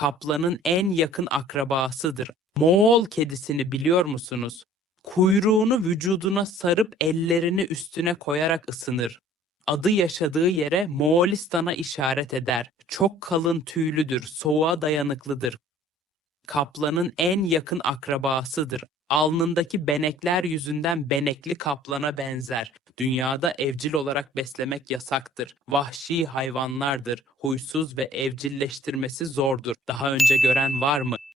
Kaplanın en yakın akrabasıdır. Moğol kedisini biliyor musunuz? Kuyruğunu vücuduna sarıp ellerini üstüne koyarak ısınır. Adı yaşadığı yere Moğolistan'a işaret eder. Çok kalın tüylüdür, soğuğa dayanıklıdır. Kaplanın en yakın akrabasıdır. Alnındaki benekler yüzünden benekli kaplana benzer. Dünyada evcil olarak beslemek yasaktır. Vahşi hayvanlardır. Huysuz ve evcilleştirmesi zordur. Daha önce gören var mı?